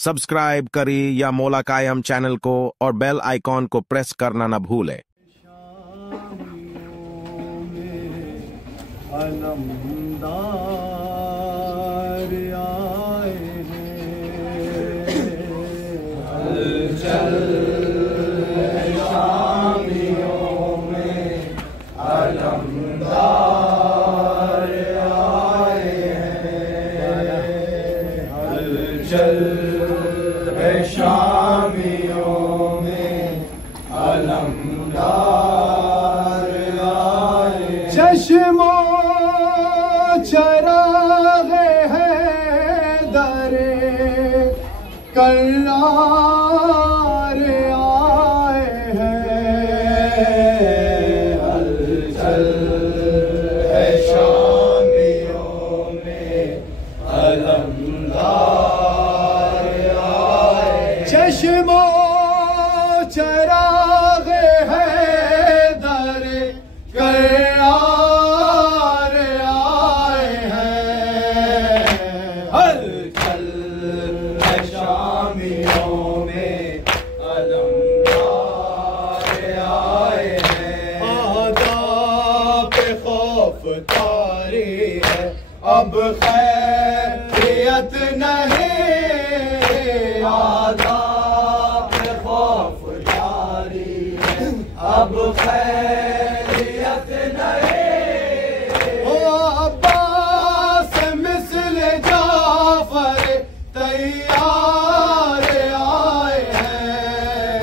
Subscribe करें या मौला कायम चैनल को और बेल आइकॉन को प्रेस करना न भूलें। शामियों में अलमदार आए, चश्मो चराग़ हैदर कर्रार आए हैं। हलचल है शामियों में अलमदार, चश्मो चराग़ हैदर कर्रार आए हैं। हलचल है शामियों में अलमदार आए हैं। आदाब खौफ तारी है, अब खैरियत नहीं। आदाब खौफ जारी है, अब खैरियत नहीं। ओ अब्बास मिसल जाफर तैयार आए हैं।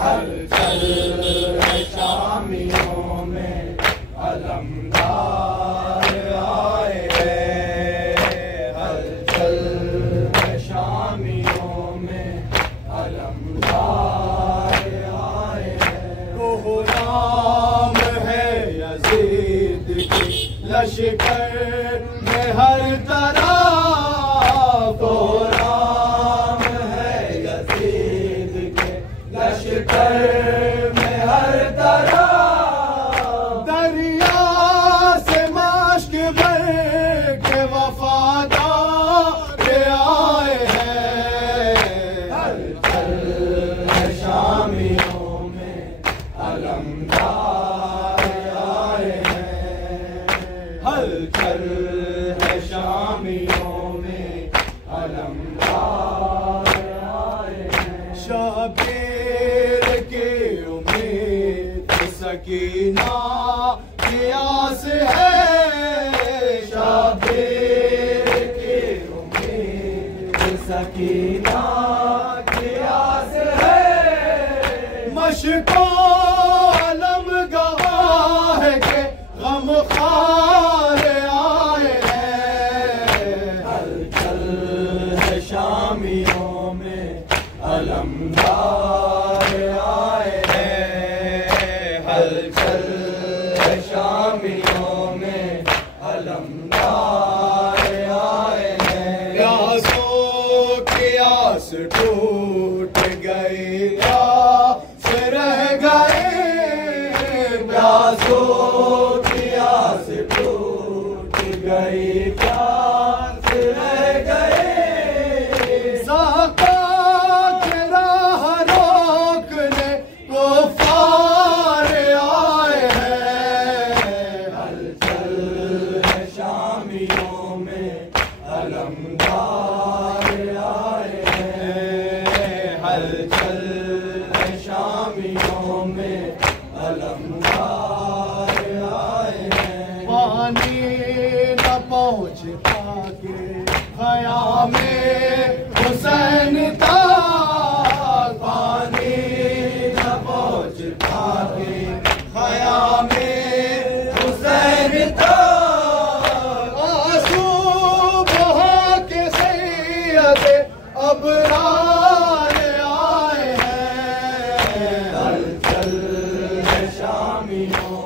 हलचल है शामियों में अलमदार आए हैं। हलचल है शामियों में अलमदार आए हैं। वो नाम है यजीद की लश्कर में हर तरफ, वो नाम है यजीद के लश्कर में हर तरफ। दरिया से माश्क भर के वफादार आए हैं। हलचल है शामियों में अलमदार आए हैं। हलचल है शामियों में अलमदार आए हैं। शबीर की उम्मीद सकीना की आस है। शबीर की उम्मीद सकीना की आस है। मशको अलम गवाह के गमखार आए हैं। हलचल है शामियों में अलमदार आए हैं। हलचल है शामियों में अलमदार आए हैं। प्यासों की आस टूट गई, प्यास रह गए। प्यासों की आस टूट गई, प्यास रह गए। साका के राह रोकने को फार आए हैं। हलचल है शामियों में अलमदार आए हैं। हलचल है शामियों में अलमदार आए हैं। पानी न पहुँच पाके ख़यामे हुसैन तक, पानी न पहुँच पाके ख़यामे हुसैन तक। आंसू बहा के सैयद अबरार आए हैं। हलचल है शामियों